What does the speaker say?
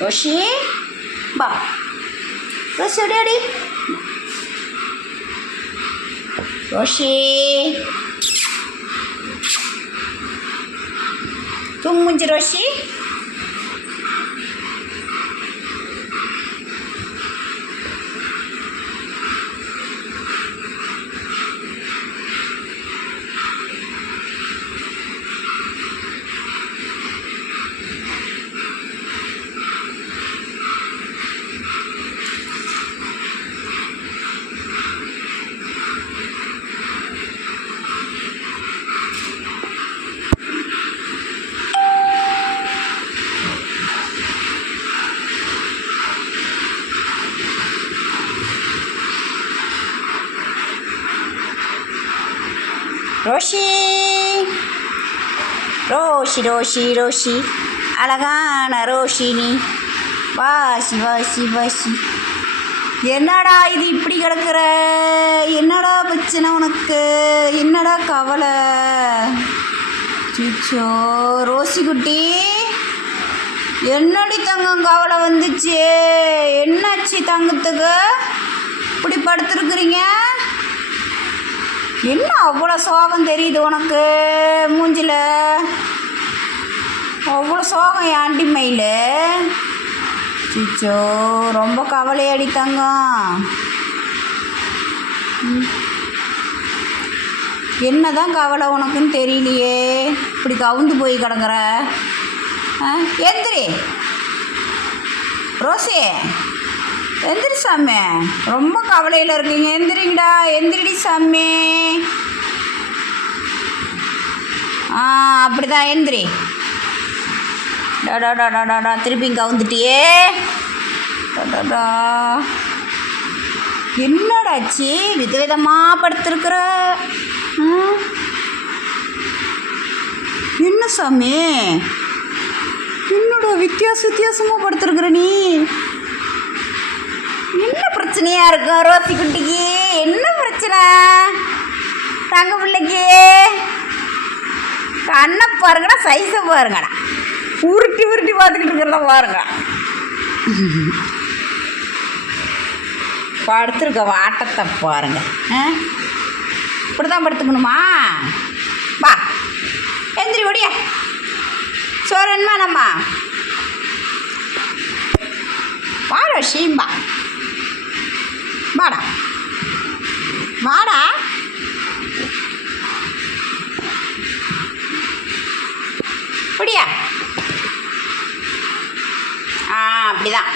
ரோஷி பா, ரோஷி அடி அடி. ரோஷி தூங்குஞ்சு ரோஷி. ரோஷி ரோஷி ரோஷி ரோஷி அழகான ரோஷினி வாசி வாசி வாசி. என்னடா இது இப்படி கிடக்குற? என்னடா பிரச்சனை உனக்கு? என்னடா கவலை? சிச்சோ ரோசி குட்டி, என்னடி தங்கம் கவலை வந்துச்சு? என்னாச்சு தங்கத்துக்கு இப்படி படுத்துருக்குறீங்க? என்ன அவ்வளோ சோகம் தெரியுது உனக்கு மூஞ்சில்? அவ்வளோ சோகம் ஏன்டி மயில்? சிச்சோ ரொம்ப கவலையாடி தங்கம். என்னதான் கவலை உனக்குன்னு தெரியலையே, இப்படி கவுந்து போய் கிடக்குற. எந்திரி ரோசி, எந்திரி சாமி. ரொம்ப கவலையில் இருக்கீங்க, எந்திரிங்கடா, எந்திரிடி சாமி. அப்படிதான் எந்திரி. டாடா திருப்பி கவுந்துட்டியே. டாடா என்னடாச்சு விதவிதமாக படுத்துருக்குற? என்ன சாமி, என்னோட வித்தியாசமாக படுத்துருக்குற நீ? என்ன பிரச்சனையாக இருக்கும் ரோசி குட்டிக்கு? என்ன பிரச்சனை தங்க பிள்ளைக்கு? கண்ணை பாருங்கடா, சைஸை பாருங்கடா, உருட்டி பார்த்துக்கிட்டு இருக்கிறத பாருங்க. படுத்துருக்க வாட்டத்தை பாருங்க. இப்படி தான் படுத்துக்கணுமா? வா எந்திரி ஓடியா. சோறு என்ன வேணாம்மா? வா ரோஷிம்பா, வாடா வாடா. அப்படியா? அப்படிதான்.